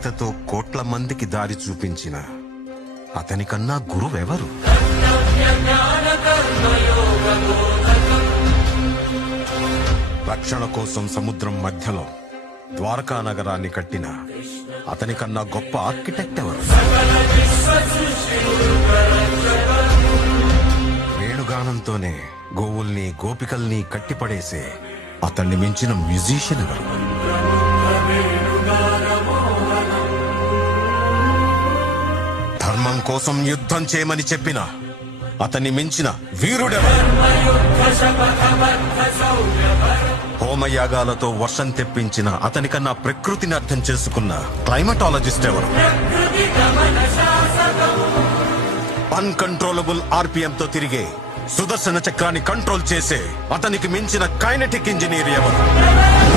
గీతతో కోట్ల మందికి దారి చూపించిన అతనికన్నా గురువెవరు? రక్షణ కోసం సముద్రం మధ్యలో ద్వారకా నగరాన్ని కట్టిన అతనికన్నా గొప్ప ఆర్కిటెక్ట్ ఎవరు? వేణుగానంతోనే గోవుల్ని గోపికల్ని కట్టిపడేసే అతన్ని మించిన మ్యూజిషియన్ ఎవరు? ధర్మం కోసం యుద్ధం చేయమని చెప్పిన అతన్ని మించిన వీరుడెవరు? హోమయాగాలతో వర్షం తెప్పించిన అతనికన్నా ప్రకృతిని అర్థం చేసుకున్న క్లైమటాలజిస్ట్ ఎవరు? అన్కంట్రోలబుల్ ఆర్పిఎం తో తిరిగే సుదర్శన చక్రాన్ని కంట్రోల్ చేసే అతనికి మించిన కైనెటిక్ ఇంజనీర్ ఎవరు?